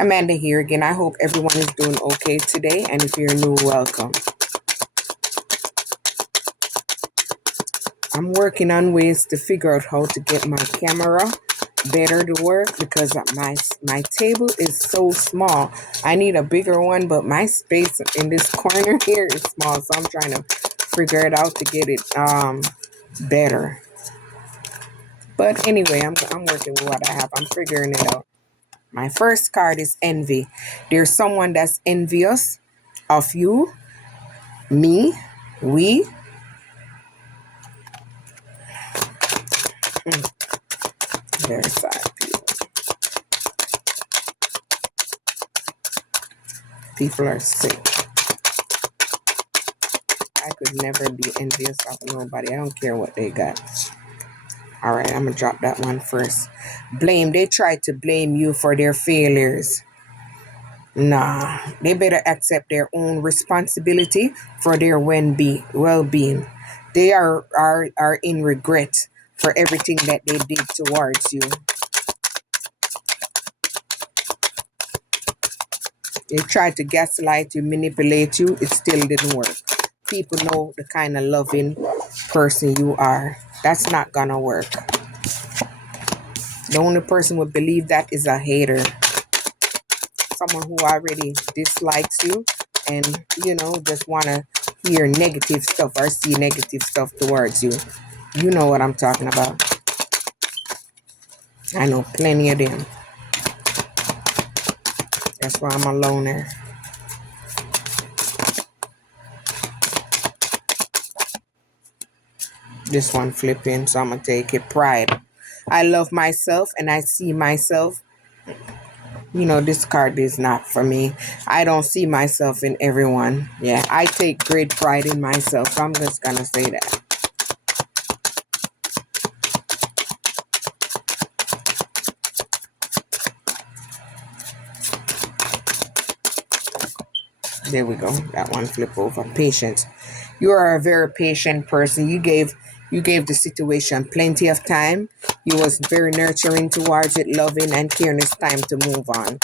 Amanda here again. I hope everyone is doing okay today, and if you're new, welcome. I'm working on ways to figure out how to get my camera better to work because my table is so small. I need a bigger one, but my space in this corner here is small, so I'm trying to figure it out to get it better. But anyway, I'm working with what I have. I'm figuring it out. My first card is envy. There's someone that's envious of you, me, we. Very sad people. People are sick. I could never be envious of nobody. I don't care what they got. All right, I'm going to drop that one first. Blame. They try to blame you for their failures. Nah, they better accept their own responsibility for their well-being. They are in regret for everything that they did towards you. They tried to gaslight you, manipulate you. It still didn't work. People know the kind of loving person you are. That's not gonna work. The only person who would believe that is a hater. Someone who already dislikes you and, just want to hear negative stuff or see negative stuff towards you. You know what I'm talking about. I know plenty of them. That's why I'm a loner. This one flipping, so I'm going to take it. Pride. I love myself and I see myself. This card is not for me. I don't see myself in everyone. Yeah, I take great pride in myself. So I'm just going to say that. There we go. That one flip over. Patience. You are a very patient person. You gave the situation plenty of time. You was very nurturing towards it, loving and caring. It's time to move on.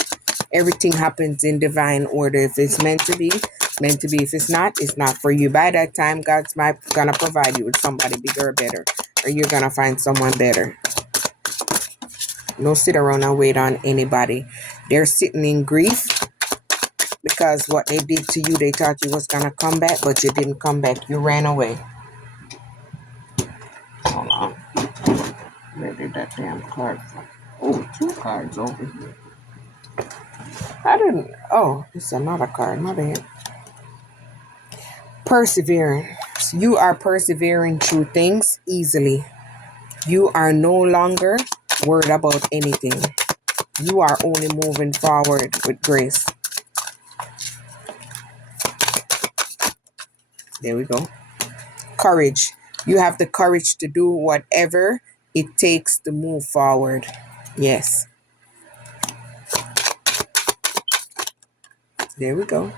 Everything happens in divine order. If it's meant to be, meant to be. If it's not for you. By that time, God's gonna provide you with somebody bigger or better, or you're gonna find someone better. Don't sit around and wait on anybody. They're sitting in grief because what they did to you, they thought you was gonna come back, but you didn't come back. You ran away. Hold on. Where did that damn card from? Oh, 2 cards over here. It's another card. Not it. Persevering. You are persevering through things easily. You are no longer worried about anything. You are only moving forward with grace. There we go. Courage. You have the courage to do whatever it takes to move forward. Yes. There we go.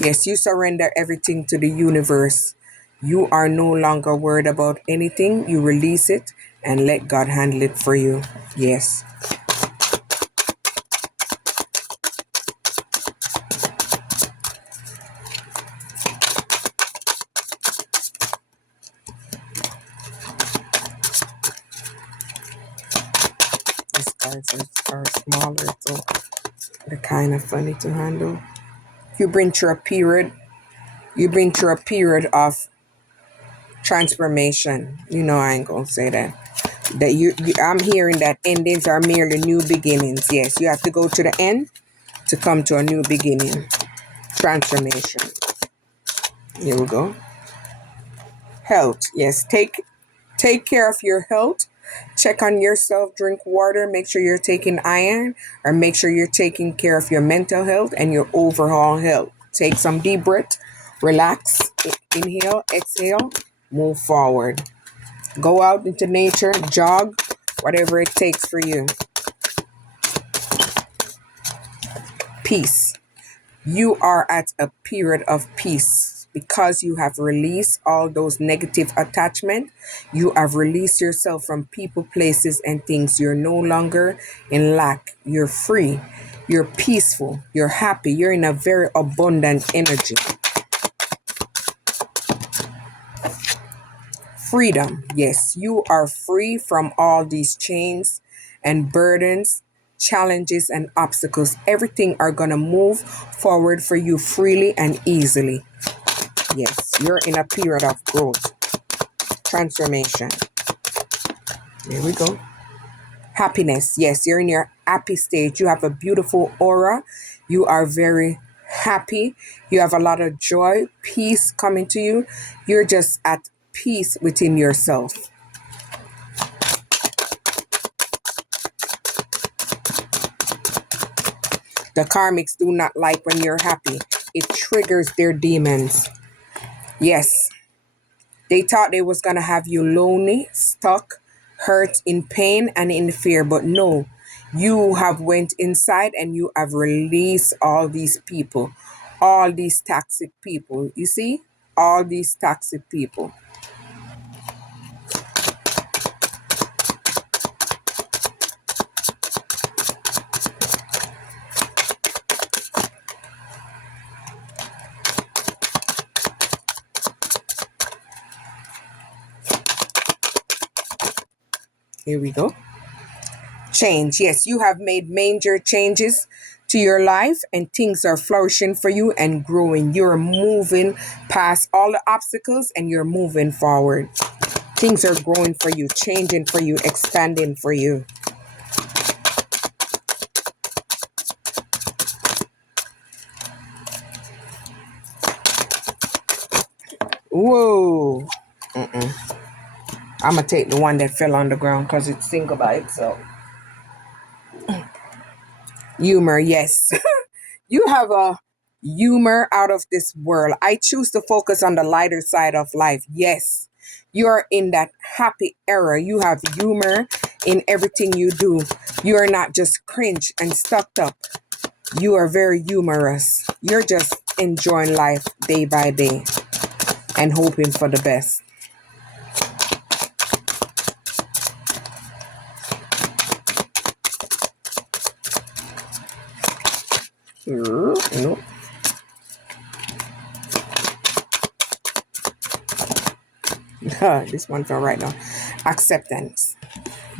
Yes, you surrender everything to the universe. You are no longer worried about anything. You release it and let God handle it for you. Yes. These cards are smaller, so they're kind of funny to handle. You've been through a period of transformation. I ain't gonna say that. I'm hearing that endings are merely new beginnings. Yes, you have to go to the end to come to a new beginning. Transformation. Here we go. Health. Yes, take care of your health. Check on yourself, drink water, make sure you're taking iron, or make sure you're taking care of your mental health and your overall health. Take some deep breath, relax, inhale, exhale, move forward. Go out into nature, jog, whatever it takes for you. Peace. You are at a period of peace. Because you have released all those negative attachment, you have released yourself from people, places, and things. You're no longer in lack. You're free. You're peaceful. You're happy. You're in a very abundant energy. Freedom. Yes, you are free from all these chains and burdens, challenges and obstacles. Everything are going to move forward for you freely and easily. Yes, you're in a period of growth, transformation. There we go. Happiness. Yes, you're in your happy stage. You have a beautiful aura. You are very happy. You have a lot of joy, peace coming to you. You're just at peace within yourself. The karmics do not like when you're happy. It triggers their demons. Yes. They thought they was going to have you lonely, stuck, hurt, in pain and in fear. But no, you have went inside and you have released all these people, all these toxic people. You see? All these toxic people. Here we go. Change. Yes, you have made major changes to your life and things are flourishing for you and growing. You're moving past all the obstacles and you're moving forward. Things are growing for you, changing for you, expanding for you. Whoa. I'm going to take the one that fell on the ground because it's single by itself. Humor, yes. You have a humor out of this world. I choose to focus on the lighter side of life. Yes. You're in that happy era. You have humor in everything you do. You are not just cringe and stuck up. You are very humorous. You're just enjoying life day by day and hoping for the best. Nope. This one fell right now. Acceptance.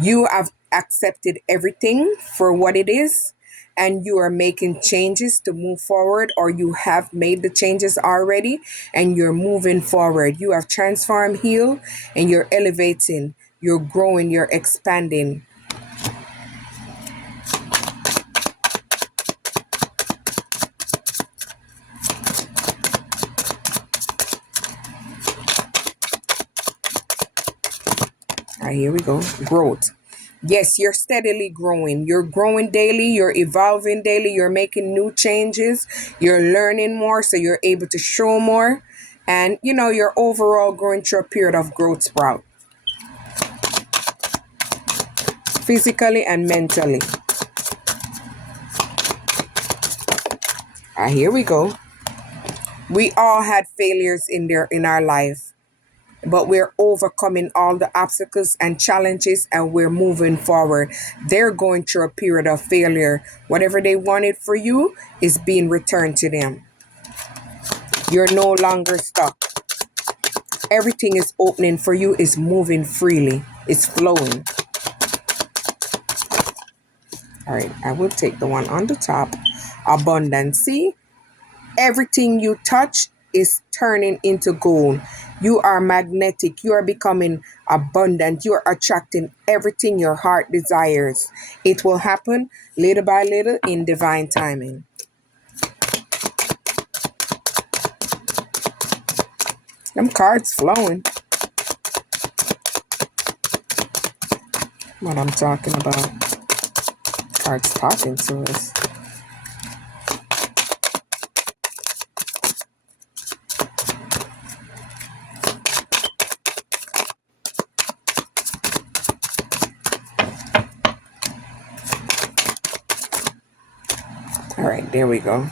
You have accepted everything for what it is, and you are making changes to move forward, or you have made the changes already, and you're moving forward. You have transformed, healed, and you're elevating, you're growing, you're expanding. All right, here we go. Growth. Yes, you're steadily growing. You're growing daily. You're evolving daily. You're making new changes. You're learning more, so you're able to show more. And, you're overall going through a period of growth sprout. Physically and mentally. All right, here we go. We all had failures in our life. But we're overcoming all the obstacles and challenges and we're moving forward. They're going through a period of failure. Whatever they wanted for you is being returned to them. You're no longer stuck. Everything is opening for you, is moving freely. It's flowing. All right, I will take the one on the top. Abundance. See, everything you touch is turning into gold. You are magnetic. You are becoming abundant. You are attracting everything your heart desires. It will happen little by little in divine timing. Them cards flowing. What I'm talking about. Cards talking to us. All right, there we go.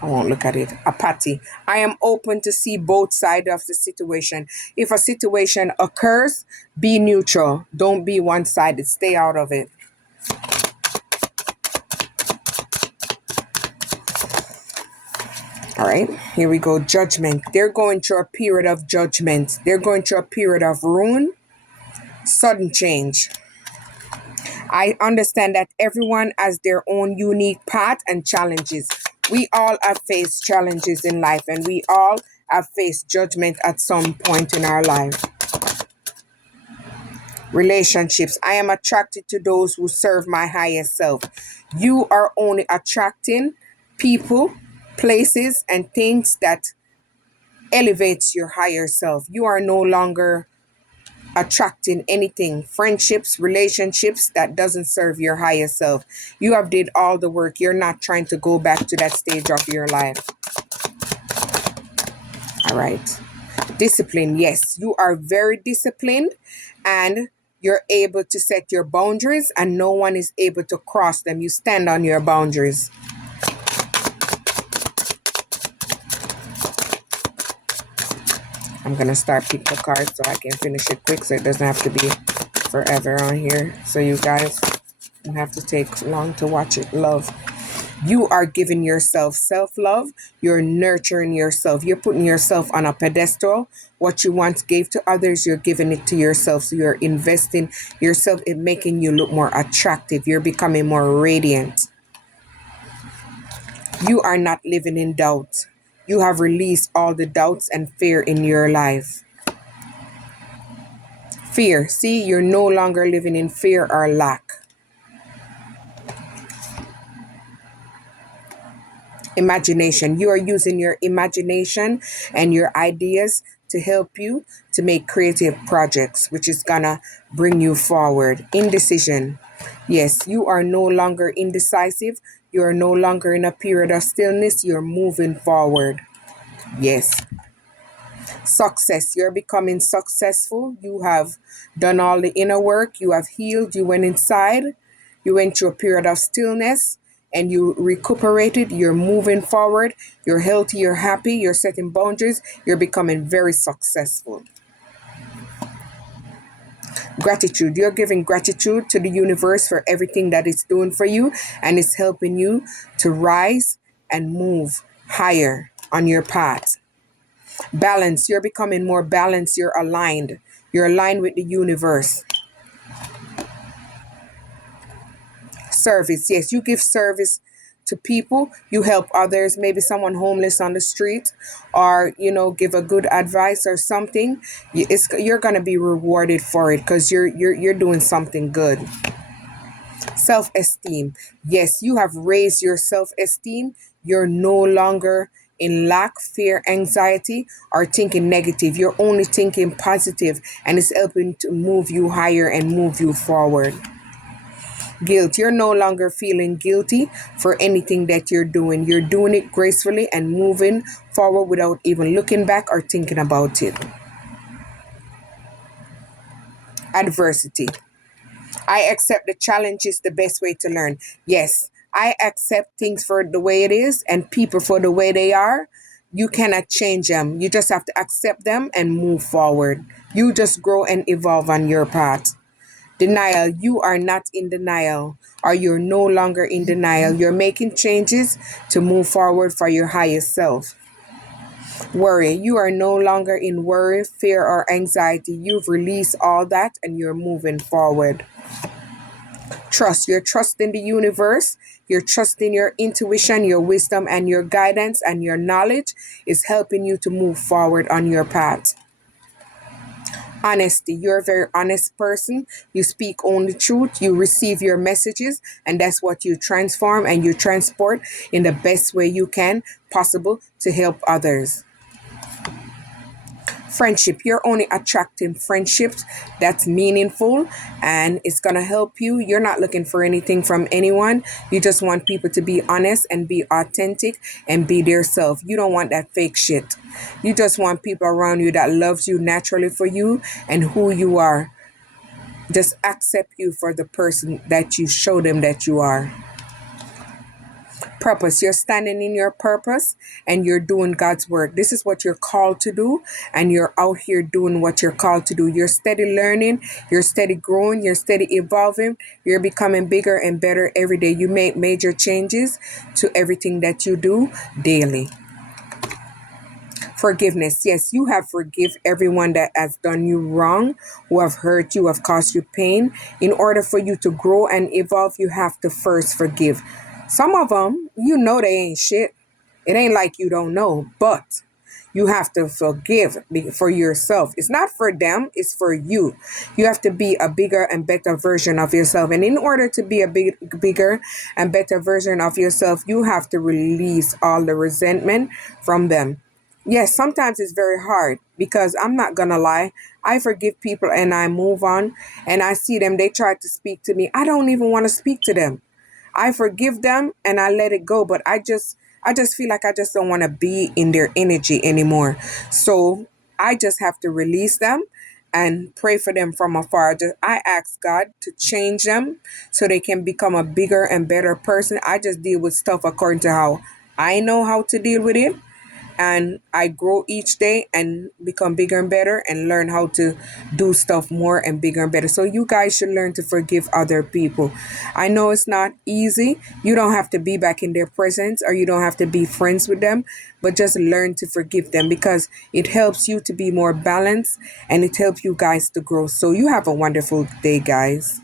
I won't look at it. Apathy. I am open to see both sides of the situation. If a situation occurs, be neutral. Don't be one-sided. Stay out of it. All right, here we go. Judgment. They're going through a period of judgment. They're going through a period of ruin, sudden change. I understand that everyone has their own unique path and challenges. We all have faced challenges in life, and we all have faced judgment at some point in our life. Relationships. I am attracted to those who serve my highest self. You are only attracting people, places, and things that elevates your higher self. You are no longer attracting anything, friendships, relationships that doesn't serve your higher self. You have did all the work. You're not trying to go back to that stage of your life. All right. Discipline. Yes, you are very disciplined, and you're able to set your boundaries, and no one is able to cross them. You stand on your boundaries. I'm going to start picking the cards so I can finish it quick, so it doesn't have to be forever on here. So you guys don't have to take long to watch it. Love. You are giving yourself self-love. You're nurturing yourself. You're putting yourself on a pedestal. What you once gave to others, you're giving it to yourself. So you're investing yourself in making you look more attractive. You're becoming more radiant. You are not living in doubt. You have released all the doubts and fear in your life. Fear. See, you're no longer living in fear or lack. Imagination. You are using your imagination and your ideas to help you to make creative projects, which is gonna bring you forward. Indecision. Yes, you are no longer indecisive. You are no longer in a period of stillness. You're moving forward. Yes. Success. You're becoming successful. You have done all the inner work. You have healed. You went inside. You went through a period of stillness and you recuperated. You're moving forward. You're healthy. You're happy. You're setting boundaries. You're becoming very successful. Gratitude. You're giving gratitude to the universe for everything that it's doing for you, and it's helping you to rise and move higher on your path. Balance. You're becoming more balanced. You're aligned. You're aligned with the universe. Service. Yes, you give service to people. You help others. Maybe someone homeless on the street, or give a good advice or something. You're gonna be rewarded for it because you're doing something good. Self-esteem. Yes, you have raised your self-esteem. You're no longer in lack, fear, anxiety, or thinking negative. You're only thinking positive, and it's helping to move you higher and move you forward. Guilt. You're no longer feeling guilty for anything that you're doing. You're doing it gracefully and moving forward without even looking back or thinking about it. Adversity. I accept the challenge is the best way to learn. Yes, I accept things for the way it is and people for the way they are. You cannot change them. You just have to accept them and move forward. You just grow and evolve on your path. Denial. You are not in denial, or you're no longer in denial. You're making changes to move forward for your highest self. Worry. You are no longer in worry, fear, or anxiety. You've released all that and you're moving forward. Trust. You're trusting the universe. You're trusting your intuition, your wisdom, and your guidance, and your knowledge is helping you to move forward on your path. Honesty. You're a very honest person. You speak only truth. You receive your messages, and that's what you transform and you transport in the best way you can possible to help others. Friendship. You're only attracting friendships that's meaningful and it's going to help you. You're not looking for anything from anyone. You just want people to be honest and be authentic and be their self. You don't want that fake shit. You just want people around you that loves you naturally for you and who you are. Just accept you for the person that you show them that you are. Purpose. You're standing in your purpose and you're doing God's work. This is what you're called to do, and you're out here doing what you're called to do. You're steady learning, you're steady growing, you're steady evolving, you're becoming bigger and better every day. You make major changes to everything that you do daily. Forgiveness. Yes, you have forgive everyone that has done you wrong, who have hurt you, have caused you pain. In order for you to grow and evolve, you have to first forgive. Some of them, you know they ain't shit. It ain't like you don't know, but you have to forgive for yourself. It's not for them, it's for you. You have to be a bigger and better version of yourself. And in order to be a bigger and better version of yourself, you have to release all the resentment from them. Yes, sometimes it's very hard because I'm not gonna lie. I forgive people and I move on, and I see them, they try to speak to me. I don't even want to speak to them. I forgive them and I let it go, but I just feel like I just don't want to be in their energy anymore. So I just have to release them and pray for them from afar. I ask God to change them so they can become a bigger and better person. I just deal with stuff according to how I know how to deal with it, and I grow each day and become bigger and better and learn how to do stuff more and bigger and better. So you guys should learn to forgive other people. I know it's not easy. You don't have to be back in their presence or you don't have to be friends with them, but just learn to forgive them because it helps you to be more balanced and it helps you guys to grow. So you have a wonderful day, guys.